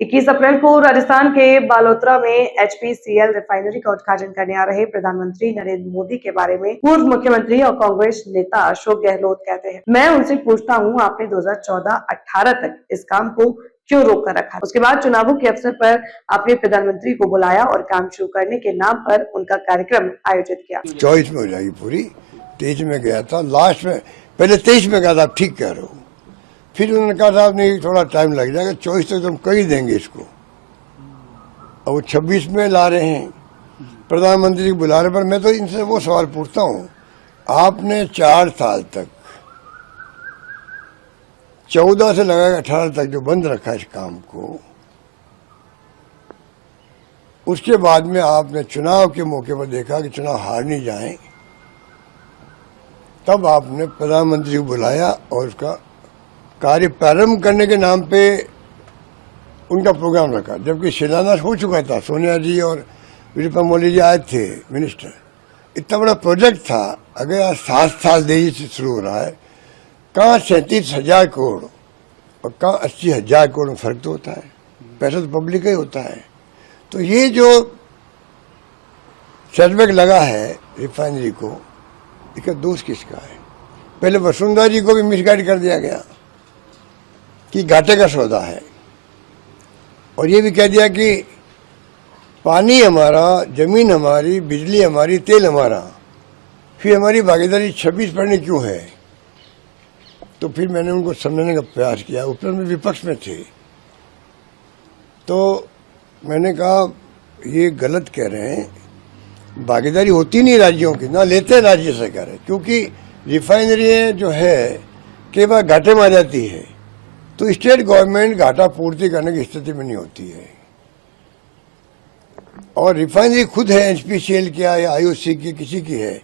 इक्कीस अप्रैल को राजस्थान के बालोतरा में HPCL रिफाइनरी का उद्घाटन करने आ रहे प्रधानमंत्री नरेंद्र मोदी के बारे में पूर्व मुख्यमंत्री और कांग्रेस नेता अशोक गहलोत कहते हैं, मैं उनसे पूछता हूं, आपने 2014-18 तक इस काम को क्यों रोक कर रखा? उसके बाद चुनावों के अवसर पर आपने प्रधानमंत्री को बुलाया और काम शुरू करने के नाम पर उनका कार्यक्रम आयोजित किया। 24 में हो जाएगी पूरी, 23 में गया था, लास्ट में पहले 23 में गया था, ठीक कह रहे हो। फिर उन्होंने कहा साहब नहीं, थोड़ा टाइम लग जाएगा, 24 तक तुम कर ही देंगे इसको। अब वो 26 में ला रहे हैं प्रधानमंत्री को बुलाने पर। मैं तो इनसे वो सवाल पूछता हूँ, आपने 4 साल तक 14 से लगा 18 तक जो बंद रखा इस काम को, उसके बाद में आपने चुनाव के मौके पर देखा कि चुनाव हार नहीं जाए, तब आपने प्रधानमंत्री को बुलाया और उसका कार्य प्रारंभ करने के नाम पे उनका प्रोग्राम रखा, जबकि शिलान्यास हो चुका था। सोनिया जी और वीरप्पा मोदी जी आए थे मिनिस्टर। इतना बड़ा प्रोजेक्ट था, अगर आज 7 साल देरी से शुरू हो रहा है, कहाँ 37,000 करोड़ और कहाँ 80,000 करोड़ में फर्क तो होता है, पैसा तो पब्लिक का ही होता है। तो ये जो सेटबैक लगा है रिफाइनरी को, इसका दोष किसका है? पहले वसुंधरा जी को भी मिसगाइड कर दिया गया कि घाटे का सौदा है, और ये भी कह दिया कि पानी हमारा, जमीन हमारी, बिजली हमारी, तेल हमारा, फिर हमारी भागीदारी 26% क्यों है? तो फिर मैंने उनको समझाने का प्रयास किया, ऊपर में विपक्ष में थे, तो मैंने कहा ये गलत कह रहे हैं, भागीदारी होती नहीं राज्यों की, ना लेते राज्य सरकार है, क्योंकि रिफाइनरी जो है कई बार घाटे में आ जाती है, तो स्टेट गवर्नमेंट घाटा पूर्ति करने की स्थिति में नहीं होती है। और रिफाइनरी खुद है, HPCL की या IOC की, किसी की है,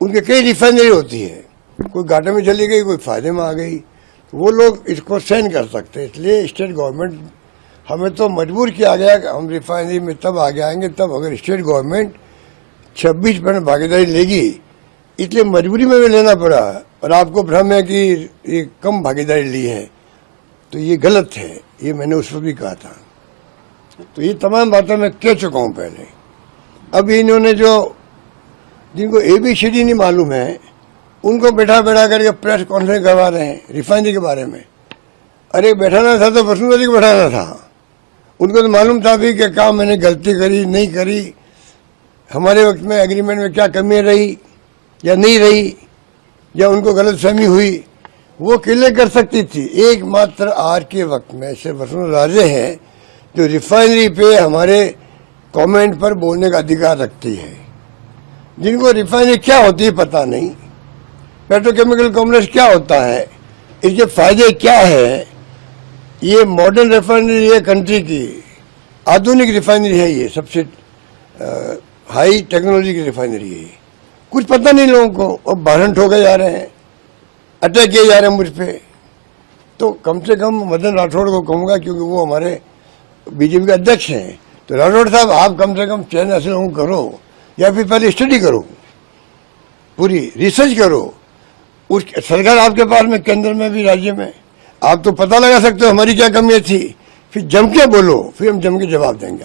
उनके कई रिफाइनरी होती है, कोई घाटे में चली गई, कोई फायदे में आ गई, तो वो लोग इसको सहन कर सकते हैं। इसलिए स्टेट गवर्नमेंट, हमें तो मजबूर किया गया कि हम रिफाइनरी में तब आगे आएंगे तब अगर स्टेट गवर्नमेंट 26% भागीदारी लेगी, इसलिए मजबूरी में भी लेना पड़ा। और आपको भ्रम है कि ये कम भागीदारी ली है, तो ये गलत है, ये मैंने उस वक्त भी कहा था। तो ये तमाम बातें मैं कह चुका हूँ पहले। अब इन्होंने जो, जिनको ABCD नहीं मालूम है, उनको बैठा करके प्रेस कॉन्फ्रेंस करवा रहे हैं रिफाइनरी के बारे में। अरे बैठाना था तो वसुंधरा जी को बैठाना था, उनको तो मालूम था भी कि काम मैंने गलती करी नहीं करी, हमारे वक्त में एग्रीमेंट में क्या कमी रही या नहीं रही, या उनको गलतफहमी हुई, वो क्लियर कर सकती थी। एकमात्र आज के वक्त में सिर्फ वसुंधरा राजे हैं जो रिफाइनरी पे हमारे कमेंट पर बोलने का अधिकार रखती है, जिनको रिफाइनरी क्या होती है पता नहीं, पेट्रोकेमिकल कॉम्प्लेक्स क्या होता है, इसके फायदे क्या है। ये मॉडर्न रिफाइनरी है, कंट्री की आधुनिक रिफाइनरी है, ये सबसे हाई टेक्नोलॉजी की रिफाइनरी है। कुछ पता नहीं लोगों को, और भाषण ठोके जा रहे हैं, अटैक किए जा रहे हैं मुझ पे। तो कम से कम मदन राठौड़ को कहूँगा, क्योंकि वो हमारे BJP के अध्यक्ष हैं, तो राठौड़ साहब आप कम से कम चयन ऐसे लोगों को करो, या फिर पहले स्टडी करो, पूरी रिसर्च करो। उस सरकार आपके पास में, केंद्र में भी, राज्य में, आप तो पता लगा सकते हो हमारी क्या कमियाँ थी, फिर जम के बोलो, फिर हम जम के जवाब देंगे।